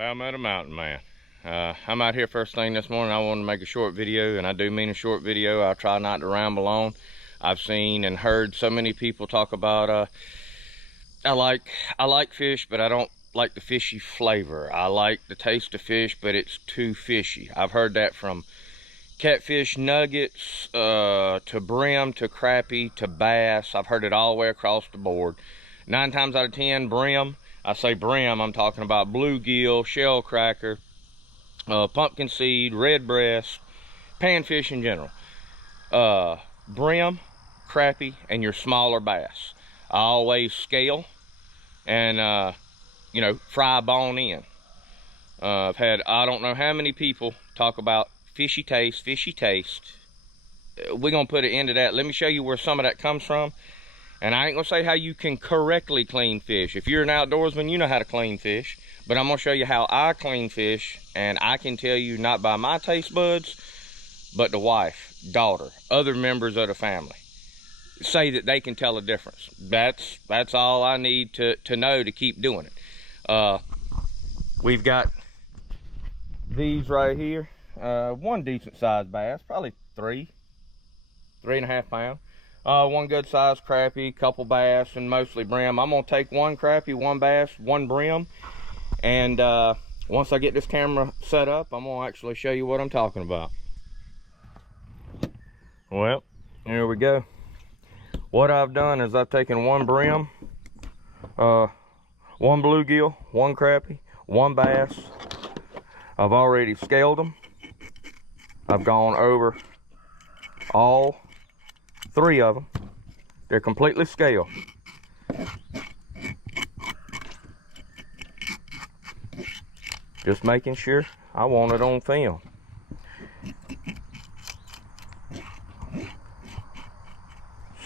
Well, I met a mountain man. I'm out here first thing this morning. I wanted to make a short video, and I do mean a short video. I'll try not to ramble on. I've seen and heard so many people talk about I like fish, but I don't like the fishy flavor. I like the taste of fish, but it's too fishy. I've heard that from catfish nuggets to brim to crappie to bass. I've heard it all the way across the board. 9 times out of 10, brim. I say brim, I'm talking about bluegill, shell cracker, pumpkin seed, red breast, panfish in general. Brim, crappie, and your smaller bass. I always scale and you know, fry bone in. I've had I don't know how many people talk about fishy taste. We're gonna put an end to that. Let me show you where some of that comes from. And I ain't gonna say how you can correctly clean fish. If you're an outdoorsman, you know how to clean fish. But I'm gonna show you how I clean fish, and I can tell you not by my taste buds, but the wife, daughter, other members of the family say that they can tell a difference. That's all I need to know to keep doing it. We've got these right here. One decent sized bass, probably 3.5 pounds. One good sized crappie, couple bass, and mostly brim. I'm gonna take one crappie, one bass, one brim, and once I get this camera set up, I'm gonna actually show you what I'm talking about. Well, here we go. What I've done is I've taken one brim, one bluegill, one crappie, one bass. I've already scaled them. I've gone over all 3 of them. They're completely scaled. Just making sure. I want it on film.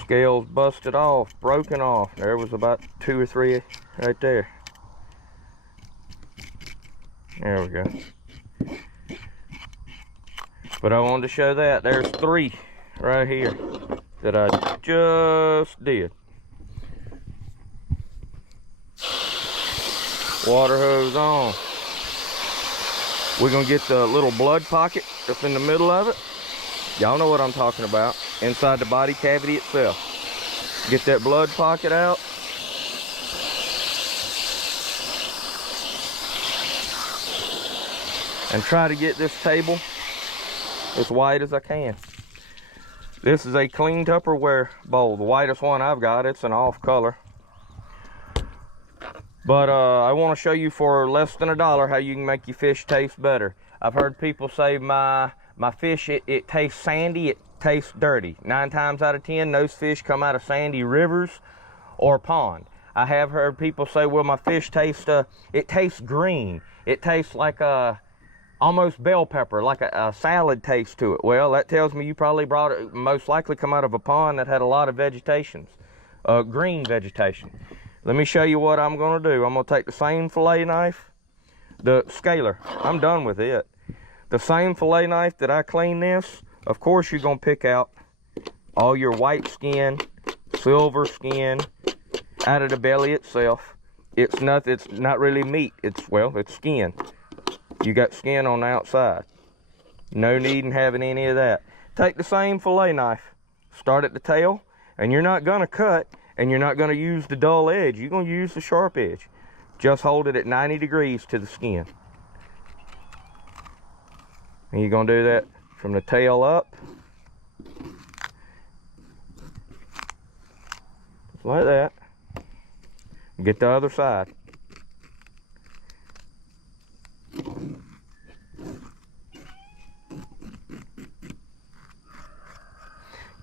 Scales busted off, broken off. There was about 2 or 3 right there. There we go. But I wanted to show that. There's 3 right here that I just did. Water hose on. We're gonna get the little blood pocket that's in the middle of it. Y'all know what I'm talking about. Inside the body cavity itself. Get that blood pocket out. And try to get this table as white as I can. This is a clean Tupperware bowl, the whitest one I've got. It's an off color. But I want to show you for less than $1 how you can make your fish taste better. I've heard people say my fish, it tastes sandy, it tastes dirty. 9 times out of 10, those fish come out of sandy rivers or pond. I have heard people say, well, my fish tastes, it tastes green. It tastes like almost bell pepper, like a salad taste to it. Well, that tells me you probably brought it, most likely come out of a pond that had a lot of vegetation, green vegetation. Let me show you what I'm gonna do. I'm gonna take the same fillet knife, the scaler, I'm done with it. The same fillet knife that I cleaned this, of course you're gonna pick out all your white skin, silver skin, out of the belly itself. It's not really meat, it's skin. You got skin on the outside. No need in having any of that. Take the same fillet knife, start at the tail, and you're not gonna cut, and you're not gonna use the dull edge. You're gonna use the sharp edge. Just hold it at 90 degrees to the skin. And you're gonna do that from the tail up. Just like that. Get the other side.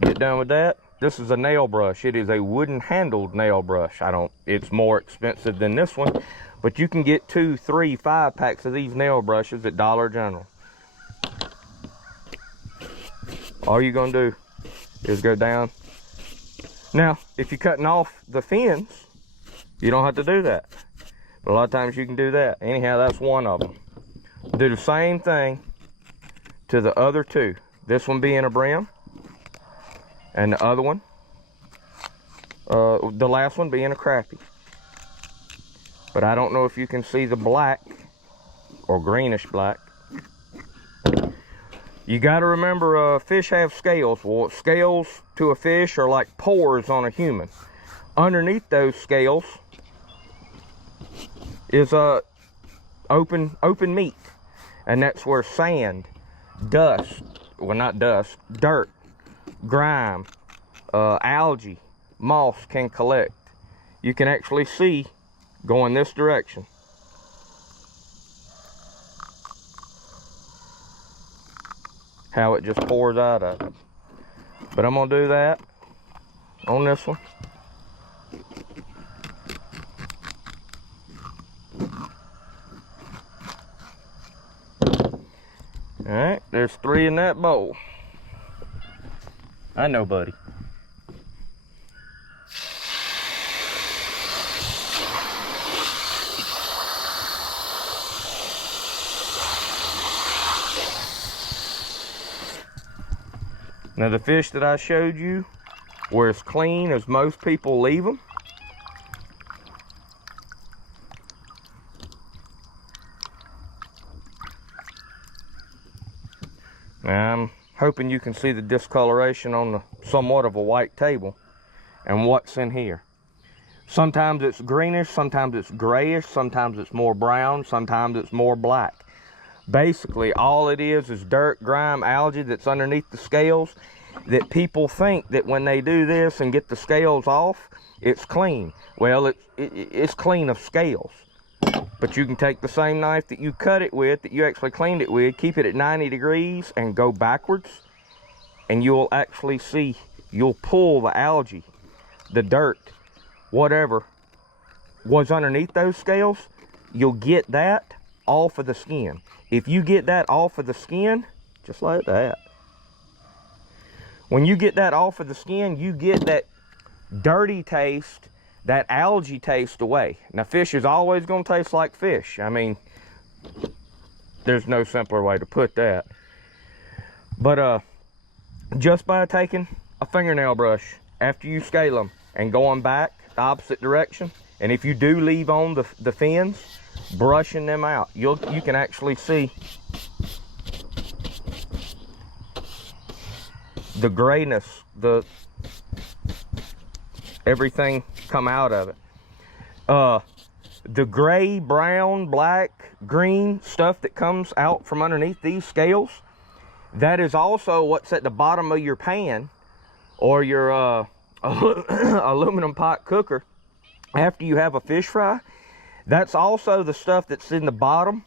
Get done with that. This is a nail brush. It is a wooden handled nail brush. It's more expensive than this one, but you can get 2, 3, 5 packs of these nail brushes at Dollar General. All you're gonna do is go down. Now, if you're cutting off the fins, you don't have to do that. But a lot of times you can do that. Anyhow, that's one of them. Do the same thing to the other 2. This one being a brim, and the other one, the last one being a crappie. But I don't know if you can see the black or greenish black. You got to remember, fish have scales. Well, scales to a fish are like pores on a human. Underneath those scales is open meat, and that's where sand, dust, well, not dust, dirt, grime, algae, moss can collect. You can actually see going this direction. How it just pours out of it. But I'm gonna do that on this one. All right, there's 3 in that bowl. I know, buddy. Now the fish that I showed you were as clean as most people leave them. Now I'm hoping you can see the discoloration on the somewhat of a white table and what's in here. Sometimes it's greenish, sometimes it's grayish, sometimes it's more brown, sometimes it's more black. Basically, all it is dirt, grime, algae that's underneath the scales, that people think that when they do this and get the scales off, it's clean. Well, it's clean of scales. But you can take the same knife that you cut it with, that you actually cleaned it with, keep it at 90 degrees and go backwards, and you'll actually see, you'll pull the algae, the dirt, whatever was underneath those scales, you'll get that off of the skin. If you get that off of the skin, just like that, when you get that off of the skin, you get that dirty taste, that algae taste away. Now, fish is always going to taste like fish. I mean, there's no simpler way to put that. But just by taking a fingernail brush after you scale them and going back the opposite direction, and if you do leave on the fins, brushing them out, you can actually see the grayness, everything come out of it. The gray, brown, black, green stuff that comes out from underneath these scales, that is also what's at the bottom of your pan or your aluminum pot cooker after you have a fish fry. That's also the stuff that's in the bottom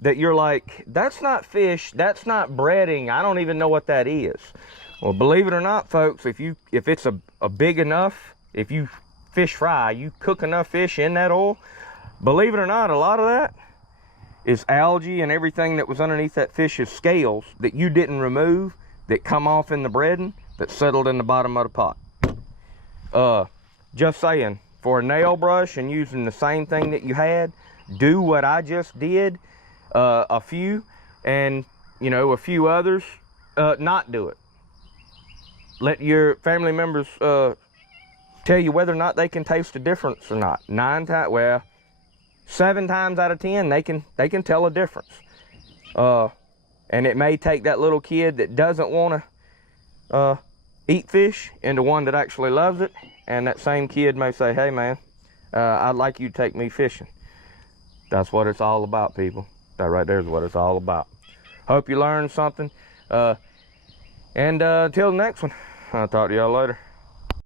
that you're like, that's not fish, that's not breading, I don't even know what that is. Well, believe it or not, folks, if it's a big enough, if you fish fry, you cook enough fish in that oil, believe it or not, a lot of that is algae and everything that was underneath that fish's scales that you didn't remove, that come off in the breading, that settled in the bottom of the pot. Just saying, for a nail brush and using the same thing that you had, do what I just did, a few, and a few others, not do it. Let your family members tell you whether or not they can taste a difference or not. 7 times out of 10, they can tell a difference. And it may take that little kid that doesn't want to eat fish into one that actually loves it, and that same kid may say, hey man, I'd like you to take me fishing. That's what it's all about, people. That right there is what it's all about. Hope you learned something. And until the next one, I'll talk to y'all later.